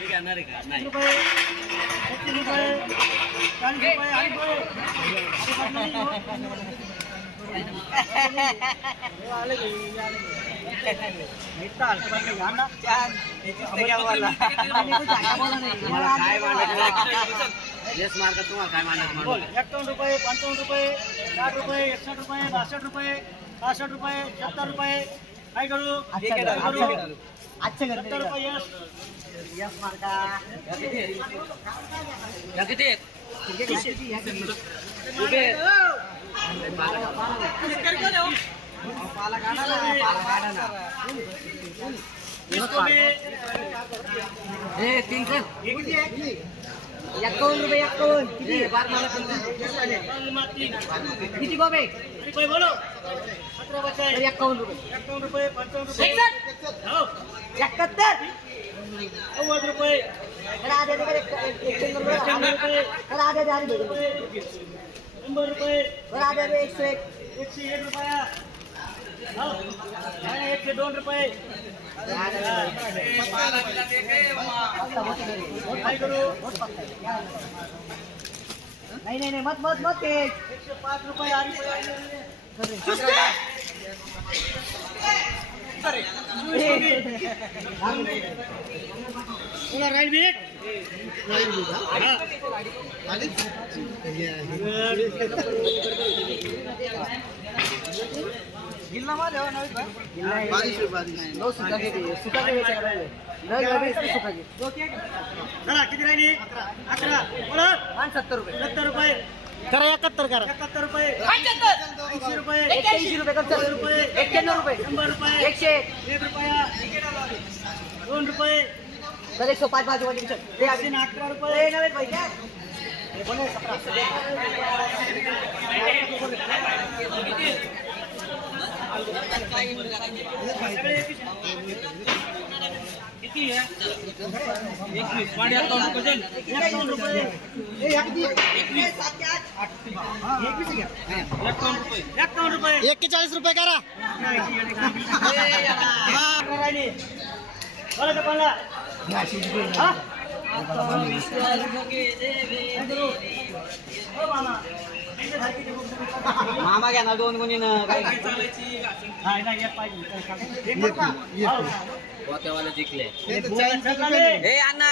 रुपये 35 रुपये 40 रुपये आणि ₹51 रुपये 55 रुपये 60 रुपये 61 रुपये 62 रुपये 65 रुपये 70 रुपये काय करू आजचे 70 रुपये यस मार्का किती पाला काढा ना हे 3 कर ₹51 किती किती गोबे रुपये बोलो 17 बचे ₹51 रुपये 55 रुपये 71 90 रुपये आधे दे 100 रुपये 100 रुपये आधे दे 101 रुपया 102 रुपये नहीं मत 105 रुपये गिल्ला माल है ना बारिश नो सुका के चला किती राहिली 11 बोला 70 रुपये 70 रुपये करा 71 करा 71 रुपये 80 रुपये 81 रुपये 91 रुपये 100 रुपये 101 रुपया 2 रुपये तर 105 बाजू वाली चल ये 11 रुपये नवेद भाई क्या ये बोले 17 किती है 21 पाणी आता बदल 51 रुपये ए 21 41 रुपये करा राहिली बोला तर कोणला हां मामा घ्या ना 2 गुणी काय चालायची नाही एक पाहिजे जिंकले हे अण्णा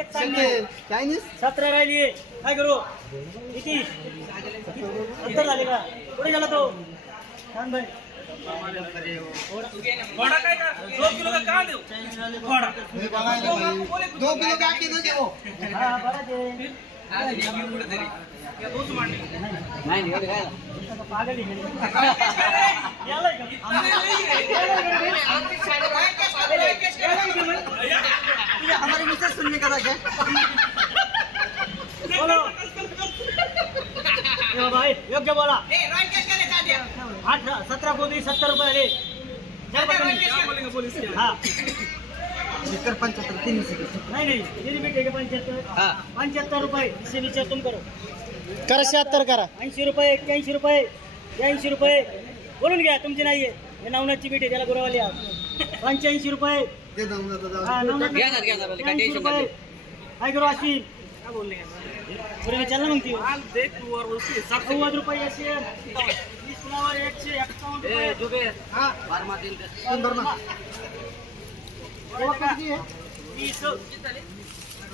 एक चायनीज 17 राहिली काय करू किती 70 झाले का पुढे झाला तो छान भाई थोड़ा काय का 2 किलो का का देऊ थोड़ा 2 किलो का की देऊ हां बरं दे नहीं एवढे काय पागल हमारी मिसेस सुनने का था बोलो भाई योग्य बोला 17 बोली 70 रुपये आले हाँ 75 3 नहीं मेरी बेटे के 75 रुपये इससे नीचे तुम करो करा 76 करा 80 रुपये 81 रुपये 82 रुपये बोलून घ्या तुमची नाहीये हे नवनाथची बेटे त्याला गुरवाली 85 रुपये काय करू अशी काय बोलले बरोबर चल ना मग ती 90 रुपये 20 फ्लावर 151 रुपये हां बारमा दिन बारमा किती आहे 20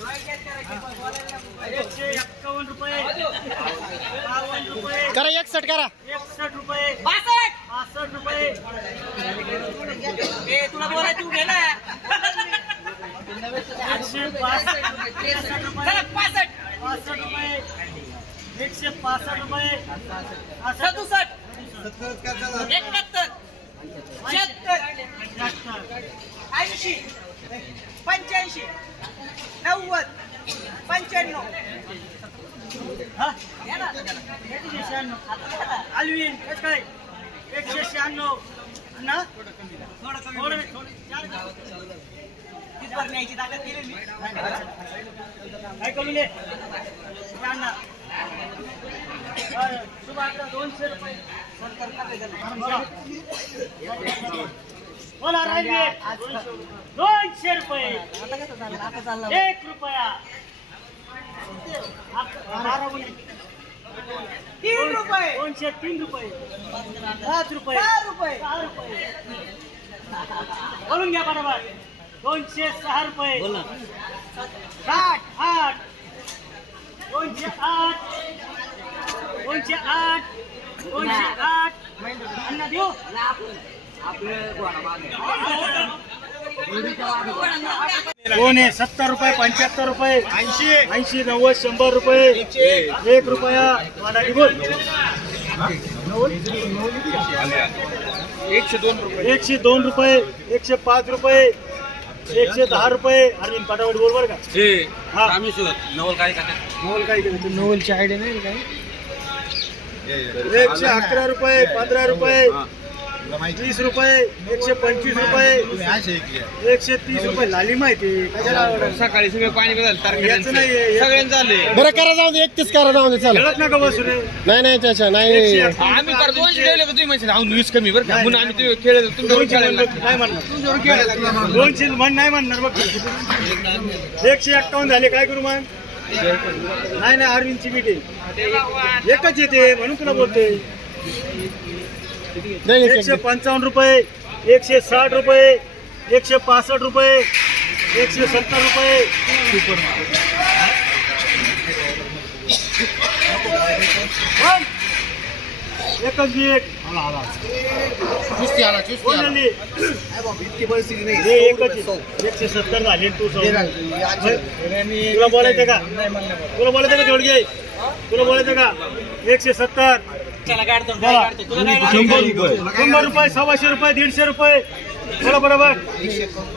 151 रुपये 52 रुपये करा 61 करा 61 रुपये 62 रुपये ए तुला बोलाय तू गेला 165 रुपये 165 रुपये 165 रुपये 67 71 80 85 90 95 अलवीन काय 196 ना थोडं किती न्यायची ताकद केली मी काय करू ले ना सुबह 200 रुपये बोला राहिले 200 200 रुपये 1 रुपया 3 रुपये 203 रुपये 5 रुपये 6 रुपये बोलून घ्या बरोबर 206 रुपये 8 208 अन्ना देऊ कोण आहे 70 रुपये 75 रुपये 80 90 100 रुपये 1 रुपया मराठी बोल 102 रुपये 105 रुपये 110 रुपये अरविंद पाटावडी बोल बरं का नवल काय केलं नवलची आयडिया नाही काय 111 रुपये 15 रुपये 20 रुपये 125 रुपये 130 रुपये लाली माहिती सकाळी सगळं पाणी याचं नाही सगळ्यांचं झाले बरं करा जाऊ दे 31 करा जाऊ दे चला खेळत नका बसू रे नाही त्याच्या नाही आम्ही पर 200 ठेवले तुम्ही म्हणजे 20 कमी बरं का म्हणून आम्ही ते खेळलो तुमच्यावर खेळायला नाही म्हणणार 200 म्हण नाही म्हणणार बघ 151 झाले काय करू मग नाही अरविंदची बीट आहे एकच येते म्हणून तुला बोलते 155 रुपये 160 रुपये 165 रुपये 170 रुपये एकच बीट एकच 170 झाले तू तुला बोलायचं का जोडगे तुला बोलायचं का 170 100 रुपये 125 रुपये 150 रुपये बोला बरोबर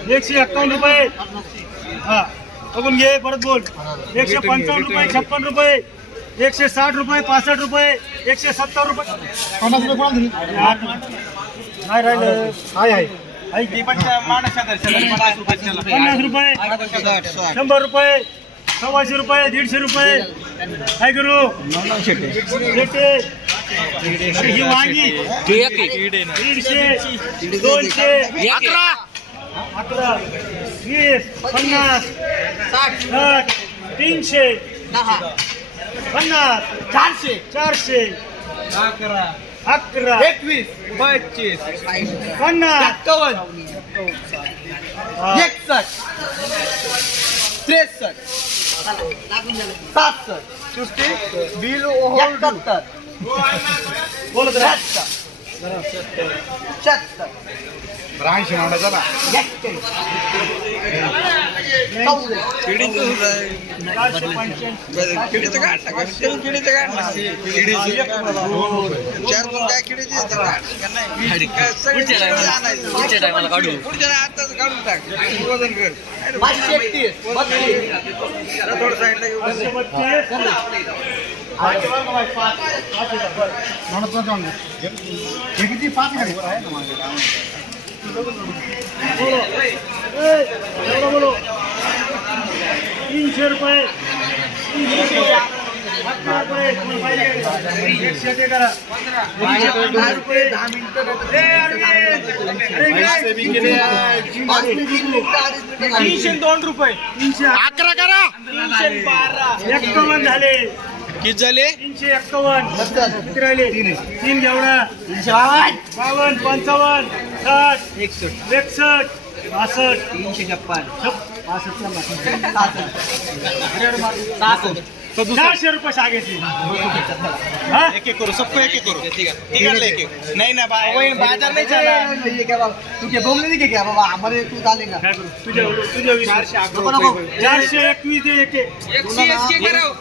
151 रुपये हा बघून घे परत बोल 155 रुपये 56 रुपये 160 रुपये 65 रुपये 170 रुपये 50 रुपये नाही राहिलं आहे 50 रुपये 100 रुपये 125 रुपये 150 रुपये काय करू ही वांगी 150 200 11 20 50 60 300 50 400 11 21 25 50 61 63 बिल बोलत बोलो 300 रुपये 302 रुपये 11 करा 312 झाले किती झाले 351 किती राहिले 3 घेवडा 52 55 60 61 62 400 रुपये सांगायची एक करू सबको एक करू ठीक है नहीं ना बाजार नहीं चला तू क्या बोल नहीं क्या बाबा हमारे तू डालेगा तुझ्या 421 दे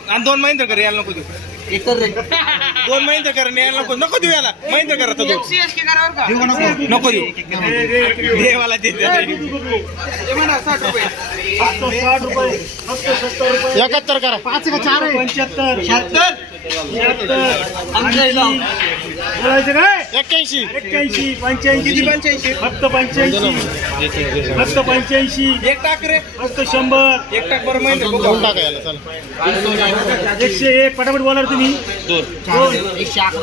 आणि 2 महिने कर यायला नको देऊ एक तर 2 महिने कर यायला नको देऊ याला महिने करत नको देऊ देवाला दे 60 रुपये 70 रुपये 71 करा 5 का 4 आहे 75 बोलायचं काय 81 85 फक्त 85 एक टाक रे फक्त 100 एक टाक बरं महिने दोन टाका याला चला 101 पटापट बोला तुम्ही 2 11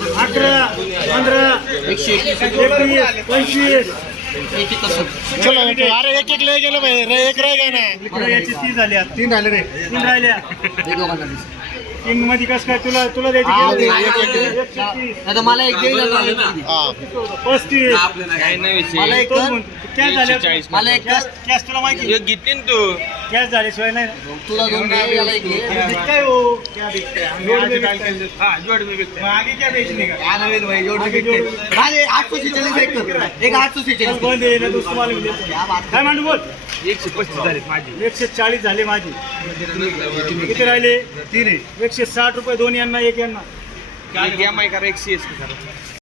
15 121 25 चलो अरे एक एक ले गेलं भाई रे एक रह गया ना इकडे याची 30 झाली आता 3 झाले रे 3 राहिल्या 3 मध्ये कसं काय तुला तुला द्यायची हा, किती? एक. 130. मला एक देईल हा 35 काय नाही विषय मला एक तोच म्हणतो. कॅश झाले 140. मला एक कॅश तुला माहिती एक घेते ना तू कॅश झाल्याशिवाय नाही ना. तुला दोन दे, याला एक दे. काय हो क्या दिखता है? जोड़ में बिकता है। हा जोड मी विकते. मग आगे क्या बेचने का हा, नवीन भाई, जोड आगे विकते. जोड. खाली 846 एक कर. एक 846. चल बंद आहे ना दुसरं माल घेऊन देतो. क्या बात. काय मांडू बोल 135 झाले माझी 140 झाले माझी किती राहिले 3 आहे 160 रुपये दोन यांना एक यांना EMI करा 180 करा